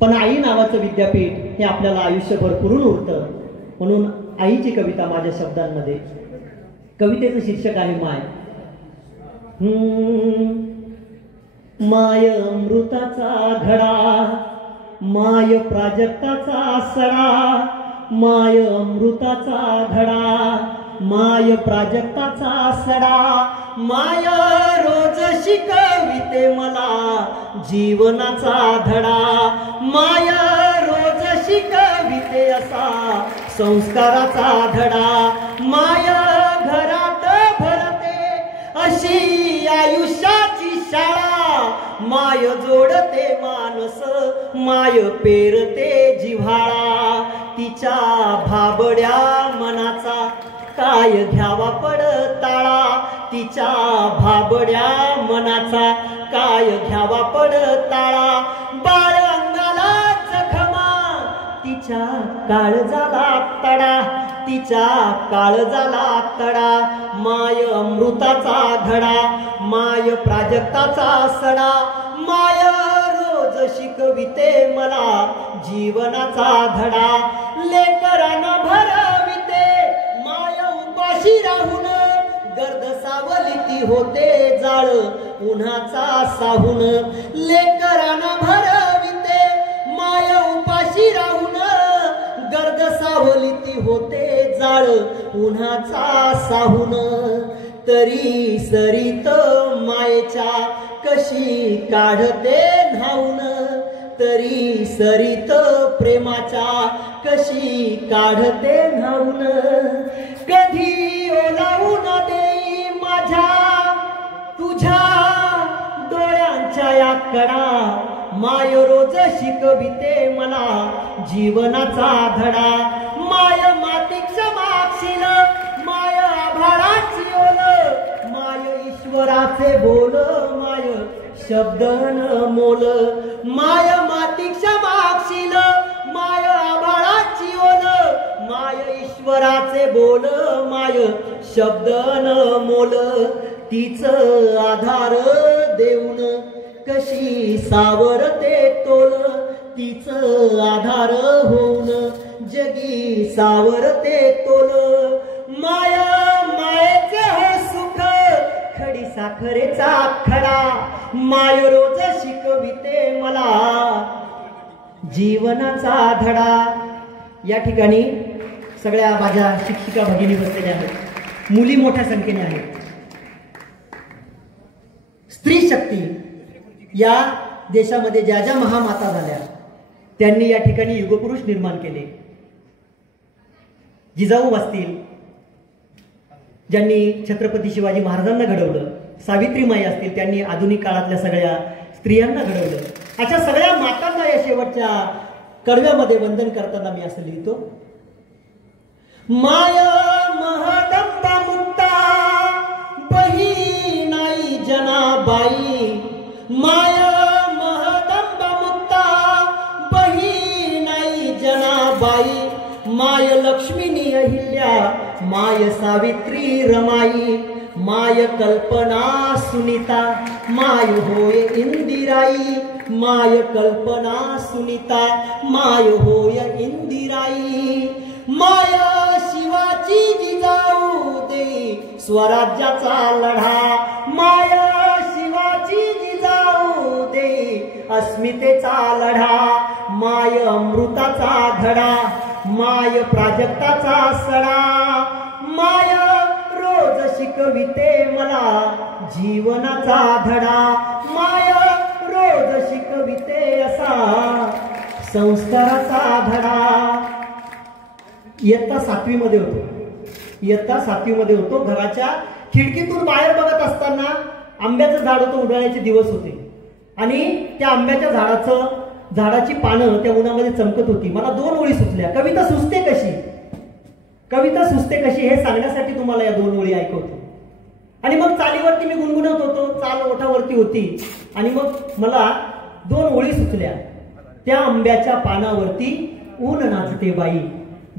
पण आई नावाचं विद्यापीठ हे आपल्याला आयुष्यभर पुरून उरतं. म्हणून आईची कविता माझ्या शब्दांमध्ये. कवितेचं शीर्षक आहे माय. माय अमृताचा घडा, माय प्राजक्ताचा सडा, माय अमृताचा धडा, माय प्राजक्ताचा सडा, माय रोज शिकविते मला जीवनाचा धडा, माय रोज शिकविते असा संस्काराचा धडा, माय घरात भरते अशी आयुष्याची शाळा, माय जोडते मानस, माय पेरते जिव्हाळा, तिच्या भाबड्या मनाचा काय घ्यावा पडताळा, तिच्या भाबड्या मनाचा काय घ्यावा पडताळा, बाळ अंगाला जखमा तिच्या काळजाला तडा, तिच्या काळजाला तडा, माय अमृताचा धडा, माय प्राजक्ताचा सडा, माय रोज शिकविते मला जीवनाचा धडा, लेकरांना भरविते माय उपाशी राहून, गर्द सावलीती होते जाळ उन्हाचा साहून, लेकरांना भरविते माय उपाशी राहून, गर्द सावलीती होते जाळ उन्हाचा साहून, तरी सरीत मायेच्या कशी काढते न्हाऊन, तरी सरीत प्रेमाच्या कशी काढते न्हाऊन, कधी ओलावून देई माझ्या तुझ्या डोळ्यांच्या या कडा, माय रोज शिकविते मला जीवनाचा धडा, माय मातीक्ष मागशील माय आभाळाची ओल, माय ईश्वराचे बोल, माय शब्द न मोल, माय मातीक्ष मागशील माय आभाळाची ओल, माय ईश्वराचे बोल, माय शब्द न मोल, तीच आधार देऊन कशी सावरते तोल, तीच आधार होऊन जगी सावरते तोल, माया मायेचे हे सुख खडी साखरेचा खडा, माय रोज शिकविते मला जीवनाचा धडा. या ठिकाणी सगळ्या माझ्या शिक्षिका भगिनी बसलेल्या आहेत, मुली मोठ्या संख्येने आहेत. स्त्री शक्ती या देशामध्ये ज्या ज्या महामाता झाल्या त्यांनी या ठिकाणी युगपुरुष निर्माण केले. जिजाऊ असतील ज्यांनी छत्रपती शिवाजी महाराजांना घडवलं, सावित्रीमाई असतील त्यांनी आधुनिक काळातल्या सगळ्या स्त्रियांना घडवलं. अशा सगळ्या मातांना या शेवटच्या कडव्यामध्ये वंदन करताना मी असं लिहितो. माया महदंबा मुक्ता बहिणाई जनाबाई, माया महदंबा मुक्ता बहिणाई जनाबाई, माय लक्ष्मीनी अहिल्या माय सावित्री रमाई, माय कल्पना सुनीता माय होय इंदिराई, माय कल्पना सुनीता माय होय इंदिराई, माय शिवाची जिजाऊ दे स्वराज्याचा लढा, माय शिवाची जिजाऊ दे अस्मितेचा लढा, माय अमृताचा घडा, माय प्राजक्ताचा सडा, माय रोज शिकविते मला जीवनाचा धडा, माय रोज शिकविते असा संस्काराचा धडा. इयत्ता 7वी मध्ये होतो, इयत्ता 7वी मध्ये होतो. घराच्या खिडकीतून बाहेर बघत असताना आंब्याचं झाड होतं, उन्हाळ्याचे दिवस होते आणि त्या आंब्याच्या झाडाची पानं त्या उन्हामध्ये चमकत होती. मला 2 ओळी सुचल्या. कविता सुचते कशी, कविता सुचते कशी हे सांगण्यासाठी तुम्हाला या 2 ओळी ऐकवतो. आणि मग चालीवरती मी गुणगुणत होतो, चाल ओठावरती होती आणि मग मला 2 ओळी सुचल्या. त्या आंब्याच्या पानावरती ऊन नाचते बाई,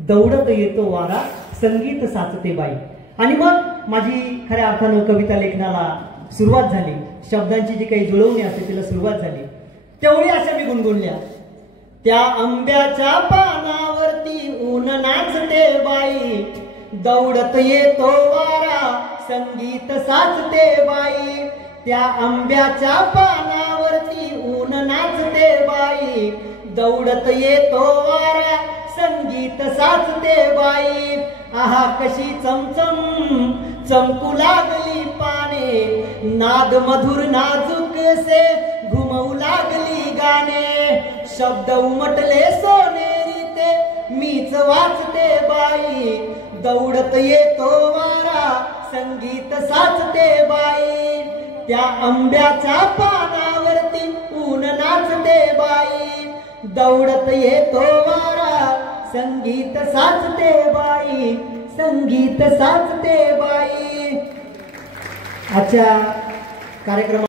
दौडत येतो वारा संगीत साचते बाई. आणि मग माझी खऱ्या अर्थानं कविता लेखनाला सुरुवात झाली. शब्दांची जी काही जुळवणी असते तिला सुरुवात झाली. त्या ओळी अशा मी गुणगुणल्या. त्या आंब्याच्या पानावरती ऊन नाचते बाई, दौडत येतो वारा संगीत साचते बाई। त्या आंब्याच्या पानावरती ऊन नाचते बाई, दौडत येतो वारा संगीत साचते बाई। आहा कशी चमचम चमकू लागली पाने, नाद मधुर नाजूक से घुमवू लागली गाणे। शब्द उमटले सोनेरी ते मीच वाचते बाई, दौडत येतो वारा संगीत साचते बाई। त्या आंब्याच्या पानावरती ऊन नाचते बाई, दौडत येतो वारा संगीत साचते बाई, संगीत साचते बाई। आजच्या कार्यक्रमात